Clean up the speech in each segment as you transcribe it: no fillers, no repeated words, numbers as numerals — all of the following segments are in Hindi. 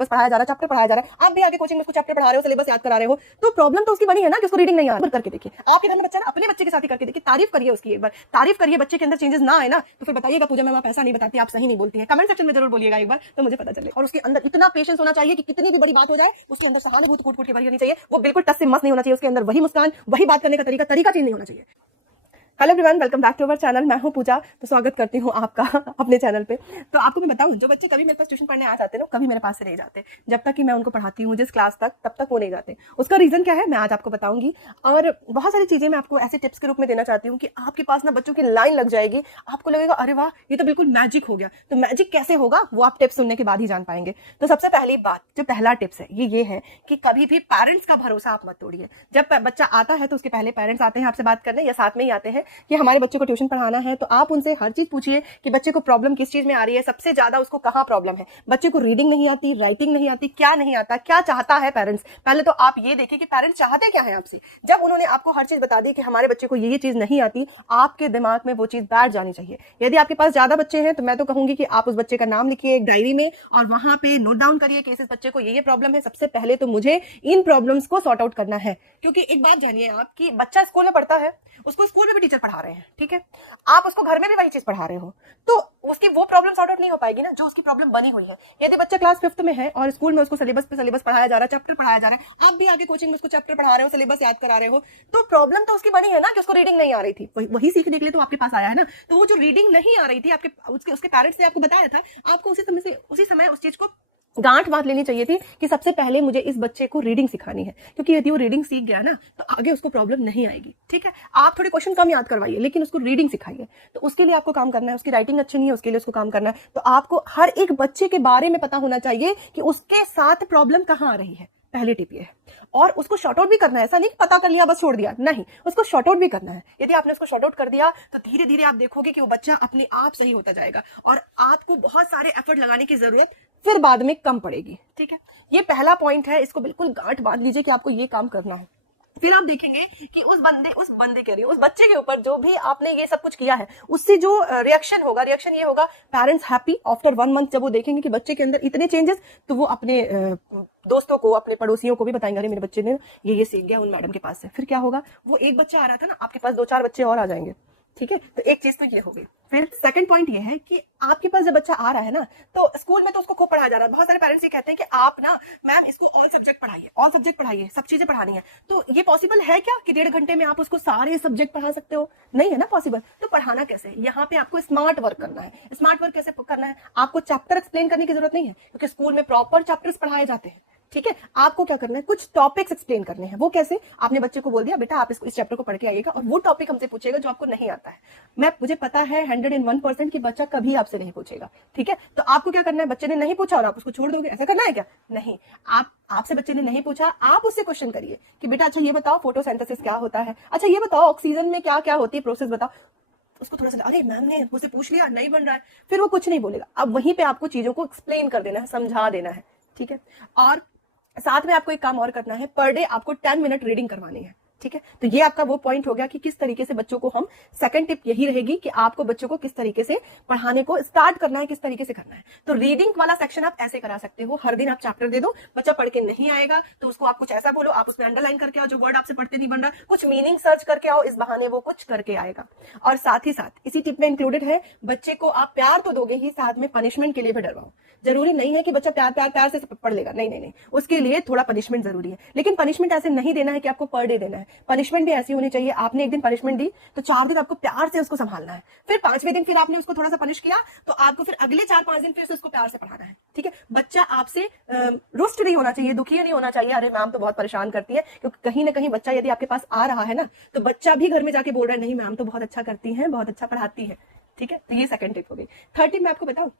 बस पढ़ाया जा रहा है, चैप्टर पढ़ाया जा रहा है, आप भी आगे कोचिंग में उसको चैप्टर पढ़ा रहे हो, सिलेबस याद करा रहे हो, तो प्रॉब्लम तो उसकी बनी है ना कि उसको रीडिंग नहीं आ रहा। करके देखिए, आपके घर में बच्चा ना अपने बच्चे के साथ ही करके देखिए, तारीफ करिए उसकी, एक बार तारीफ करिए, बच्चे के अंदर चेंजेस ना आए ना तो फिर बताइएगा पूजा मैम आप ऐसा नहीं बताती, आप सही नहीं बोलती है। कमेंट सेक्शन में जरूर बोलिएगा एक बार, तो मुझे पता चले। और उसके अंदर इतना पेशेंस होना चाहिए कि कितनी भी बड़ी बात हो जाए उसके अंदर सहानुभूति कूट कूट के भरी होनी चाहिए, वो बिल्कुल टस से मस नहीं होना चाहिए, उसके अंदर वही मुस्कान, वही बात करने का तरीका चेंज नहीं होना चाहिए। Hello everyone, welcome back to our channel. मैं हूं पूजा, तो स्वागत करती हूं आपका अपने चैनल पे। तो आपको मैं बताऊं, जो बच्चे कभी मेरे पास ट्यूशन पढ़ने आ जाते हैं ना, कभी मेरे पास से नहीं जाते। जब तक कि मैं उनको पढ़ाती हूं जिस क्लास तक, तब तक वो नहीं जाते। उसका रीजन क्या है मैं आज आपको बताऊंगी, और बहुत सारी चीजें मैं आपको ऐसे टिप्स के रूप में देना चाहती हूँ कि आपके पास ना बच्चों की लाइन लग जाएगी, आपको लगेगा अरे वाह ये तो बिल्कुल मैजिक हो गया। तो मैजिक कैसे होगा वो आप टिप्स सुनने के बाद ही जान पाएंगे। तो सबसे पहली बात, जो पहला टिप्स है ये है कि कभी भी पेरेंट्स का भरोसा आप मत तोड़िए। जब बच्चा आता है तो उसके पहले पेरेंट्स आते हैं आपसे बात करने, या साथ में ही आते हैं कि हमारे बच्चे को ट्यूशन पढ़ाना है, तो आप उनसे हर चीज पूछिए कि बच्चे को प्रॉब्लम किस चीज में आ रही है, सबसे ज्यादा उसको कहां प्रॉब्लम है। बच्चे को रीडिंग नहीं आती, राइटिंग नहीं आती, क्या नहीं आता, क्या चाहता है पेरेंट्स। पहले तो आप ये देखिए कि पेरेंट्स चाहते क्या है आपसे। जब उन्होंने आपको हर चीज बता दी कि हमारे बच्चे को ये चीज नहीं आती, आपके दिमाग में वो चीज बैठ जानी चाहिए। यदि आपके पास ज्यादा बच्चे हैं तो मैं तो कहूंगी कि आप उस बच्चे का नाम लिखिए एक डायरी में, और वहां पे नोट डाउन करिए कि इस बच्चे को ये प्रॉब्लम है, सबसे पहले तो मुझे इन प्रॉब्लम्स को सॉर्ट आउट करना है। क्योंकि एक बात जानिए आप कि बच्चा स्कूल में पढ़ता है, उसको स्कूल में भी टीचर पढ़ा रहे हैं, ठीक है, आप उसको घर में भी वही चीज पढ़ा रहे हो, तो उसकी वो प्रॉब्लम सॉर्ट आउट नहीं हो पाएगी ना जो उसकी प्रॉब्लम बनी हुई है। यदि बच्चा क्लास 5th में है और स्कूल में उसको सिलेबस पे सिलेबस पढ़ाया जा रहा है, चैप्टर पढ़ाया जा रहा है, आप भी आगे कोचिंग में उसको चैप्टर पढ़ा रहे हो, सिलेबस याद करा रहे हो, तो प्रॉब्लम तो उसकी बनी है ना कि उसको रीडिंग नहीं आ रही थी, वही सीखने के लिए तो आपके पास आया है ना। तो वो जो रीडिंग नहीं आ रही थी, आपके उसके पेरेंट्स ने आपको बताया था, आपको उसी समय उस चीज को गांठ बांध लेनी चाहिए थी कि सबसे पहले मुझे इस बच्चे को रीडिंग सिखानी है, क्योंकि यदि वो रीडिंग सीख गया ना तो आगे उसको प्रॉब्लम नहीं आएगी। ठीक है, आप थोड़े क्वेश्चन कम याद करवाइए लेकिन उसको रीडिंग सिखाइए। तो उसके लिए आपको काम करना है, उसकी राइटिंग अच्छी नहीं है उसके लिए उसको काम करना है। तो आपको हर एक बच्चे के बारे में पता होना चाहिए कि उसके साथ प्रॉब्लम कहां आ रही है, पहली टिप ये है। और उसको शॉर्ट आउट भी करना है, ऐसा नहीं पता कर लिया बस छोड़ दिया, नहीं, उसको शॉर्ट आउट भी करना है। यदि आपने उसको शॉर्ट आउट कर दिया तो धीरे धीरे आप देखोगे कि वो बच्चा अपने आप सही होता जाएगा, और आपको बहुत सारे एफर्ट लगाने की जरूरत फिर बाद में कम पड़ेगी। ठीक है, ये पहला पॉइंट है, इसको बिल्कुल गांठ बांध लीजिए कि आपको ये काम करना है। फिर आप देखेंगे कि उस बंदे कह रही हूँ, उस बच्चे के ऊपर जो भी आपने ये सब कुछ किया है उससे जो रिएक्शन होगा, रिएक्शन ये होगा, पेरेंट्स हैप्पी आफ्टर 1 मंथ। जब वो देखेंगे कि बच्चे के अंदर इतने चेंजेस, तो वो अपने दोस्तों को, अपने पड़ोसियों को भी बताएंगे अरे मेरे बच्चे ने ये सीख गया उन मैडम के पास से। फिर क्या होगा, वो एक बच्चा आ रहा था ना, आपके पास 2-4 बच्चे और आ जाएंगे। ठीक है, तो एक चीज तो ये हो गई। फिर सेकंड पॉइंट ये है कि आपके पास जब बच्चा आ रहा है ना, तो स्कूल में तो उसको खूब पढ़ाया जा रहा है। बहुत सारे पेरेंट्स ये कहते हैं कि आप ना मैम इसको ऑल सब्जेक्ट पढ़ाइए, सब चीजें पढ़ानी है। तो ये पॉसिबल है क्या कि 1.5 घंटे में आप उसको सारे सब्जेक्ट पढ़ा सकते हो? नहीं है ना पॉसिबल। तो पढ़ाना कैसे, यहाँ पे आपको स्मार्ट वर्क करना है। स्मार्ट वर्क कैसे करना है, आपको चैप्टर एक्सप्लेन करने की जरूरत नहीं है क्योंकि स्कूल में प्रॉपर चैप्टर्स पढ़ाए जाते हैं। ठीक है, आपको क्या करना है, कुछ टॉपिक्स एक्सप्लेन करने हैं। वो कैसे, आपने बच्चे को बोल दिया बेटा आप इस चैप्टर को पढ़ के आइएगा, और वो टॉपिक हमसे पूछेगा जो आपको नहीं आता है। मुझे पता है 101% कि बच्चा कभी आपसे नहीं पूछेगा। ठीक है, तो आपको क्या करना है, बच्चे ने नहीं पूछा और आप उसको छोड़ दोगे, ऐसा करना है क्या? नहीं, आपसे बच्चे ने नहीं पूछा, आप उससे क्वेश्चन करिए कि बेटा अच्छा ये बताओ फोटोसिंथेसिस क्या होता है, अच्छा ये बताओ ऑक्सीजन में क्या क्या होती है, प्रोसेस बताओ। उसको थोड़ा सा अरे मैम ने मुझसे पूछ लिया, नहीं बन रहा है, फिर वो कुछ नहीं बोलेगा। अब वहीं पे आपको चीजों को एक्सप्लेन कर देना है, समझा देना है। ठीक है, और साथ में आपको एक काम और करना है, पर डे आपको 10 मिनट रीडिंग करवानी है। ठीक है, तो ये आपका वो पॉइंट हो गया कि किस तरीके से बच्चों को हम, सेकंड टिप यही रहेगी कि आपको बच्चों को किस तरीके से पढ़ाने को स्टार्ट करना है, किस तरीके से करना है। तो रीडिंग वाला सेक्शन आप ऐसे करा सकते हो, हर दिन आप चैप्टर दे दो, बच्चा पढ़ के नहीं आएगा तो उसको आप कुछ ऐसा बोलो, आप उसमें अंडरलाइन करके आओ जो वर्ड आपसे पढ़ते नहीं बन रहा, कुछ मीनिंग सर्च करके आओ, इस बहाने वो कुछ करके आएगा। और साथ ही साथ इसी टिप में इंक्लूडेड है, बच्चे को आप प्यार तो दोगे ही, साथ में पनिशमेंट के लिए भी डरवाओ। जरूरी नहीं है कि बच्चा प्यार से पढ़ लेगा, नहीं, उसके लिए थोड़ा पनिशमेंट जरूरी है। लेकिन पनिशमेंट ऐसे नहीं देना है कि आपको पर डे देना है, पनिशमेंट भी ऐसी होनी चाहिए, आपने एक दिन पनिशमेंट दी तो 4 दिन आपको प्यार से उसको संभालना है, फिर 5वें दिन फिर आपने उसको थोड़ा सा पनिश किया तो आपको फिर अगले 4-5 दिन फिर से उसको प्यार से पढ़ाना है। ठीक है, बच्चा आपसे रुष्ट नहीं होना चाहिए, दुखी नहीं होना चाहिए, अरे मैम तो बहुत परेशान करती है, क्योंकि कहीं ना कहीं बच्चा यदि आपके पास आ रहा है ना, तो बच्चा भी घर में जाके बोल रहा है नहीं मैम तो बहुत अच्छा करती है, बहुत अच्छा पढ़ाती है। ठीक है, तो ये सेकंड टिप हो गई। थर्ड टिप मैं आपको बताऊं,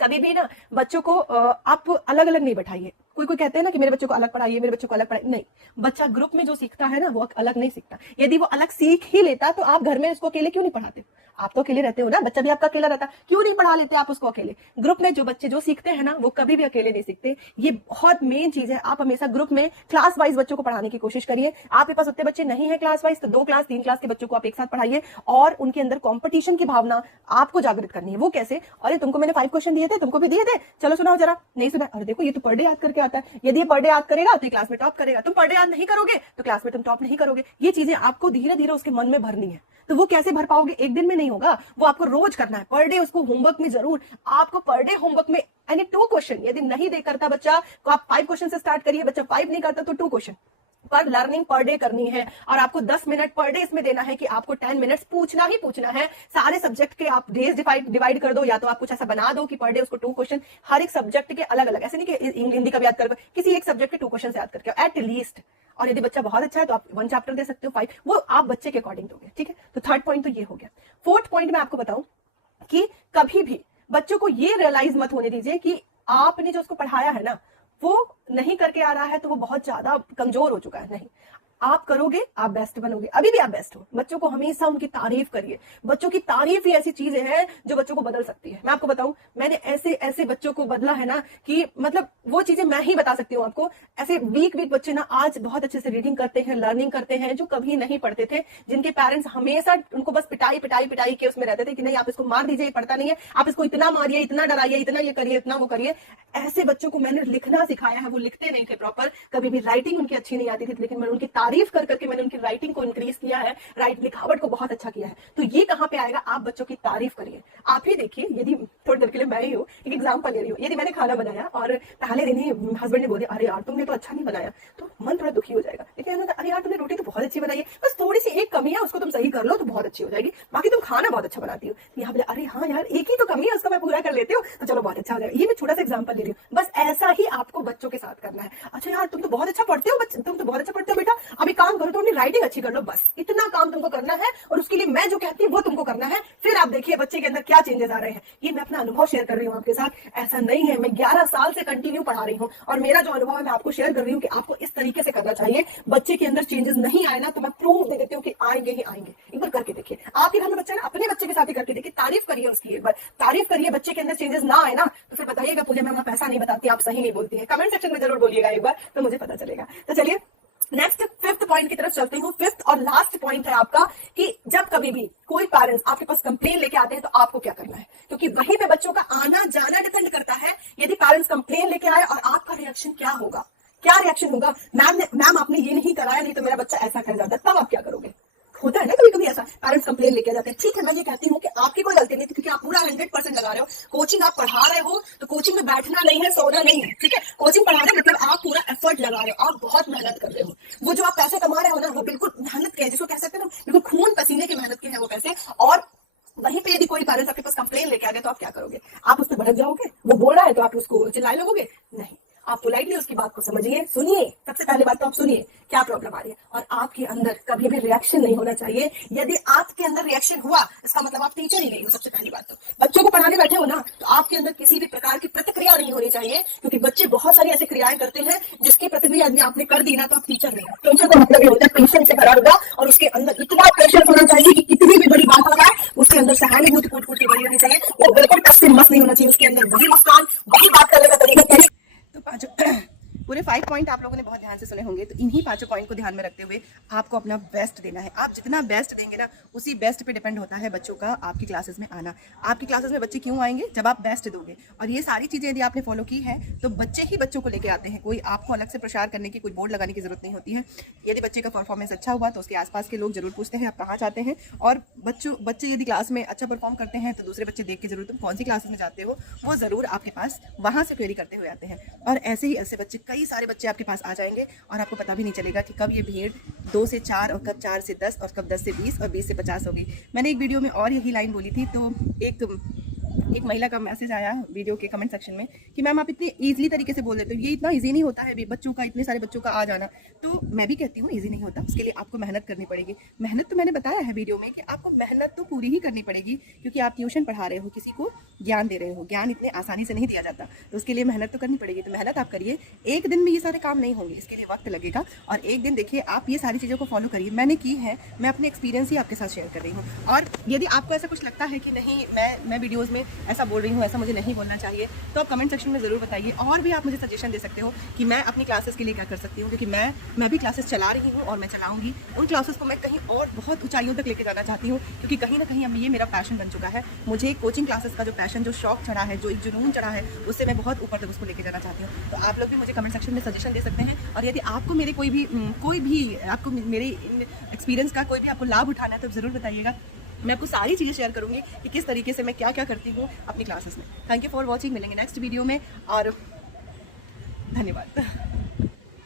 कभी भी ना बच्चों को आप अलग अलग नहीं बैठाइए। कोई कहते हैं ना कि मेरे बच्चों को अलग पढ़ाइए, मेरे बच्चों को अलग पढ़ाइए, नहीं, बच्चा ग्रुप में जो सीखता है ना वो अलग नहीं सीखता। यदि वो अलग सीख ही लेता तो आप घर में इसको अकेले क्यों नहीं पढ़ाते? आप तो अकेले रहते हो ना, बच्चा भी आपका अकेला रहता, क्यों नहीं पढ़ा लेते आप उसको अकेले? ग्रुप में जो बच्चे जो सीखते हैं ना, वो कभी भी अकेले नहीं सीखते। ये बहुत मेन चीज है। आप हमेशा ग्रुप में क्लास वाइज बच्चों को पढ़ाने की कोशिश करिए। आपके पास उतने बच्चे नहीं है क्लास वाइज, तो 2 क्लास 3 क्लास के बच्चों को आप एक साथ पढ़ाइए और उनके अंदर कंपटीशन की भावना आपको जागृत करनी है। वो कैसे? अरे तुमको मैंने 5 क्वेश्चन दिए थे, तुमको भी दिए थे, चलो सुनाओ जरा। नहीं सुना? अरे देखो ये तो पर डे याद करके आता है, यदि ये पर डे याद करेगा तो क्लास में टॉप करेगा। तुम पर डे याद नहीं करोगे तो क्लास में तुम टॉप नहीं करोगे। ये चीजें आपको धीरे धीरे उसके मन में भरनी है। तो वो कैसे भर पाओगे? एक दिन में नहीं होगा, वो आपको रोज करना है। पर डे उसको होमवर्क में जरूर, आपको पर डे होमवर्क में यानी 2 क्वेश्चन, यदि नहीं दे करता बच्चा तो आप 5 क्वेश्चन से स्टार्ट करिए। बच्चा 5 नहीं करता तो 2 क्वेश्चन पर लर्निंग पर डे करनी है। और आपको 10 मिनट पर डे इसमें देना है कि आपको 10 मिनट्स पूछना ही पूछना है। सारे सब्जेक्ट के आप डेज डिवाइड कर दो, या तो आप कुछ ऐसा बना दो कि पर डे उसको 2 क्वेश्चन, हर एक सब्जेक्ट के अलग अलग, ऐसे नहीं कि हिंदी का भी याद कर, किसी एक सब्जेक्ट के 2 क्वेश्चन याद करके एट लीस्ट। और यदि बच्चा बहुत अच्छा है तो आप 1 चैप्टर दे सकते हो, 5, वो आप बच्चे के अकॉर्डिंग दोगे। ठीक है, तो 3rd पॉइंट तो ये हो गया। 4th पॉइंट मैं आपको बताऊं कि कभी भी बच्चों को ये रियलाइज मत होने दीजिए कि आपने जो उसको पढ़ाया है ना, वो नहीं करके आ रहा है तो वो बहुत ज्यादा कमजोर हो चुका है। नहीं, आप करोगे, आप बेस्ट बनोगे। अभी भी आप बेस्ट हो। बच्चों को हमेशा उनकी तारीफ करिए। बच्चों की तारीफ ही ऐसी चीजें हैं जो बच्चों को बदल सकती है। मैं आपको बताऊं, मैंने ऐसे ऐसे बच्चों को बदला है ना कि मतलब वो चीजें मैं ही बता सकती हूँ आपको। ऐसे वीक बच्चे ना आज बहुत अच्छे से रीडिंग करते हैं, लर्निंग करते हैं, जो कभी नहीं पढ़ते थे, जिनके पेरेंट्स हमेशा उनको बस पिटाई पिटाई पिटाई के उसमें रहते थे कि नहीं आप इसको मार दीजिए, पढ़ता नहीं है, आप इसको इतना मारिए, इतना डराइए, इतना ये करिए, इतना वो करिए। ऐसे बच्चों को मैंने लिखना सिखाया है। वो लिखते नहीं थे प्रॉपर, कभी भी राइटिंग उनकी अच्छी नहीं आती थी, लेकिन मैंने उनकी तारीफ कर करके मैंने उनकी राइटिंग को इंक्रीज किया है, लिखावट को बहुत अच्छा किया है। तो ये कहां पे आएगा? आप बच्चों की तारीफ करिए। आप ही देखिए, यदि थोड़ी देर के लिए मैं ही हूं, एक एग्जांपल ले रही हूं, यदि मैंने खाना बनाया और पहले दिन ही हस्बैंड ने बोले अरे यार तुमने तो अच्छा नहीं बनाया, तो मन थोड़ा दुखी हो जाएगा। लेकिन अरे यार तुमने रोटी तो बहुत अच्छी बनाई है, बस थोड़ी सी एक कमी है, उसको तुम सही कर लो तो बहुत अच्छी हो जाएगी, बाकी तुम खाना बहुत अच्छा बनाती हो। तो यहाँ बोले अरे हाँ यार एक ही तो कमी है, उसको मैं पूरा कर लेती हूँ तो चलो बहुत अच्छा हो जाएगा। ये मैं छोटा सा एग्जांपल ले रही हूँ। बस ऐसा ही आपको बच्चों के साथ करना है। अच्छा यार तुम तो बहुत अच्छा पढ़ते हो, तुम तो बहुत अच्छा पढ़ते हो बेटा, अभी काम करो, तुम राइटिंग अच्छी कर लो, बस इतना काम तुमको करना है और उसके लिए मैं जो कहती हूँ वो तुमको करना है। फिर आप देखिए बच्चे के अंदर क्या चेंजेस आ रहे हैं। ये मैं अपना अनुभव शेयर कर रही हूँ आपके साथ। ऐसा नहीं है, मैं 11 साल से कंटिन्यू पढ़ा रही हूँ और मेरा जो अनुभव है मैं आपको शेयर कर रही हूँ कि आपको इस तरीके से करना चाहिए। बच्चे के अंदर चेंजेस नहीं आए ना तो मैं प्रूफ दे देती हूँ कि आएंगे ही आएंगे। एक बार करके देखिए, आपके घर में बच्चा है ना, अपने बच्चे के साथ ही करके देखिए, तारीफ करिए उसकी, एक बार तारीफ करिए। बच्चे के अंदर चेंजेस ना आए ना तो फिर बताइएगा पूजा मैम आप ऐसा नहीं बताती, आप सही नहीं बोलती है। कमेंट सेक्शन में जरूर बोलिएगा एक बार, तो मुझे पता चलेगा। तो चलिए नेक्स्ट 5th पॉइंट की तरफ चलते हूँ। 5th और लास्ट पॉइंट है आपका कि जब कभी भी कोई पेरेंट्स आपके पास कंप्लेन लेके आते हैं तो आपको क्या करना है, क्योंकि वहीं पे बच्चों का आना जाना डिपेंड करता है। यदि पेरेंट्स कंप्लेन लेके आए और आपका रिएक्शन क्या होगा, क्या रिएक्शन होगा? मैम आपने ये नहीं कराया, नहीं तो मेरा बच्चा ऐसा कर जाता, तब आप क्या करोगे? होता है ना कभी कभी ऐसा, पेरेंट्स कंप्लेन लेके जाते हैं। ठीक है, मैं ये कहती हूँ कि आपकी कोई गलती नहीं थी, क्योंकि आप पूरा 100% लगा रहे हो। कोचिंग आप पढ़ा रहे हो तो कोचिंग में बैठना नहीं है, सोना नहीं है। ठीक है, कोचिंग पढ़ा रहे हो मतलब आप पूरा एफर्ट लगा रहे हो, आप बहुत मेहनत कर रहे हो। वो जो आप पैसे कमा रहे हो ना, वो बिल्कुल मेहनत के, जिसको कह सकते हैं ना बिल्कुल खून पसीने की मेहनत के हैं वो पैसे। और वहीं पे यदि कोई पेरेंट्स आपके पास कंप्लेन लेके आ गए तो आप क्या करोगे? आप उस पर भड़क जाओगे? वो बोल रहा है तो आप उसको चिल्लाने लगोगे? नहीं, आप पोलाइटली उसकी बात को समझिए, सुनिए। सबसे पहले बात तो आप सुनिए क्या प्रॉब्लम आ रही है, और आपके अंदर कभी भी रिएक्शन नहीं होना चाहिए। यदि आपके अंदर रिएक्शन हुआ इसका मतलब आप टीचर ही नहीं हो। सबसे पहली बात तो बच्चों को पढ़ाने बैठे हो ना, तो आपके अंदर किसी भी प्रकार की प्रतिक्रिया नहीं होनी चाहिए, क्योंकि बच्चे बहुत सारी ऐसी क्रियाएं करते हैं जिसकी प्रतिक्रिया यदि आपने कर दी ना तो आप टीचर नहीं हो। टीचर का मतलब ये होता है पेशेंस से भरा होगा, और उसके अंदर इतना पेशेंस होना चाहिए कि कितनी भी बड़ी बात हो रहा है उसके अंदर सहानुभूति कूट कूट के बड़ी होनी चाहिए। वो बिल्कुल टस से मस नहीं होना चाहिए, उसके अंदर वही मुस्कान, वही बात करने का तरीका। तो 5 पूरे 5 पॉइंट आप लोगों ने बहुत ध्यान से सुने होंगे। तो इन्हीं 5 पॉइंट को ध्यान में रखते हुए आपको अपना बेस्ट देना है। आप जितना बेस्ट देंगे ना, उसी बेस्ट पे डिपेंड होता है बच्चों का आपकी क्लासेस में आना। आपकी क्लासेस में बच्चे क्यों आएंगे? जब आप बेस्ट दोगे। और ये सारी चीज़ें यदि आपने फॉलो की है तो बच्चे ही बच्चों को लेके आते हैं। कोई आपको अलग से प्रचार करने की, कोई बोर्ड लगाने की जरूरत नहीं होती है। यदि बच्चे का परफॉर्मेंस अच्छा हुआ तो उसके आसपास के लोग जरूर पूछते हैं आप कहाँ जाते हैं। और बच्चे यदि क्लास में अच्छा परफॉर्म करते हैं तो दूसरे बच्चे देख के जरूर तुम कौन सी क्लासेस में जाते हो, वो जरूर आपके पास वहाँ से क्वेरी करते हुए आते हैं। और ऐसे ही ऐसे बच्चे, कई सारे बच्चे आपके पास आ जाएंगे और आपको पता भी नहीं चलेगा कि कब ये भीड़ 2 से 4 और कब 4 से 10 और कब 10 से 20 और 20 से 50 होगी। मैंने एक वीडियो में और यही लाइन बोली थी। तो एक एक महिला का मैसेज आया वीडियो के कमेंट सेक्शन में कि मैम आप इतनी इजीली तरीके से बोल देते हो, ये इतना इजी नहीं होता है बच्चों का, इतने सारे बच्चों का आ जाना। तो मैं भी कहती हूँ इजी नहीं होता, उसके लिए आपको मेहनत करनी पड़ेगी। मेहनत तो मैंने बताया है वीडियो में कि आपको मेहनत तो पूरी ही करनी पड़ेगी, क्योंकि आप ट्यूशन पढ़ा रहे हो, किसी को ज्ञान दे रहे हो, ज्ञान इतने आसानी से नहीं दिया जाता, तो उसके लिए मेहनत तो करनी पड़ेगी। तो मेहनत आप करिए, एक दिन में ये सारे काम नहीं होंगे, इसके लिए वक्त लगेगा। और एक दिन देखिए आप ये सारी चीज़ों को फॉलो करिए, मैंने की है, मैं अपने एक्सपीरियंस ही आपके साथ शेयर कर रही हूँ। और यदि आपको ऐसा कुछ लगता है कि नहीं मैं वीडियोज़ में ऐसा बोल रही हूँ, ऐसा मुझे नहीं बोलना चाहिए, तो आप कमेंट सेक्शन में ज़रूर बताइए। और भी आप मुझे सजेशन दे सकते हो कि मैं अपनी क्लासेस के लिए क्या कर सकती हूँ, क्योंकि मैं भी क्लासेस चला रही हूँ और मैं चलाऊंगी। उन क्लासेस को मैं कहीं और बहुत ऊंचाइयों तक लेके जाना चाहती हूँ, क्योंकि कहीं ना कहीं अब ये मेरा पैशन बन चुका है। मुझे कोचिंग क्लासेस का जो पैशन, जो शौक चढ़ा है, जो एक जुनून चढ़ा है, उससे मैं बहुत ऊपर तक उसको लेके जाना चाहती हूँ। तो आप लोग भी मुझे कमेंट सेक्शन में सजेशन दे सकते हैं। और यदि आपको मेरे कोई भी आपको मेरे एक्सपीरियंस का कोई भी आपको लाभ उठाना है तो ज़रूर बताइएगा। मैं आपको सारी चीज़ें शेयर करूंगी कि किस तरीके से मैं क्या क्या करती हूँ अपनी क्लासेस में। थैंक यू फॉर वॉचिंग, मिलेंगे नेक्स्ट वीडियो में और धन्यवाद।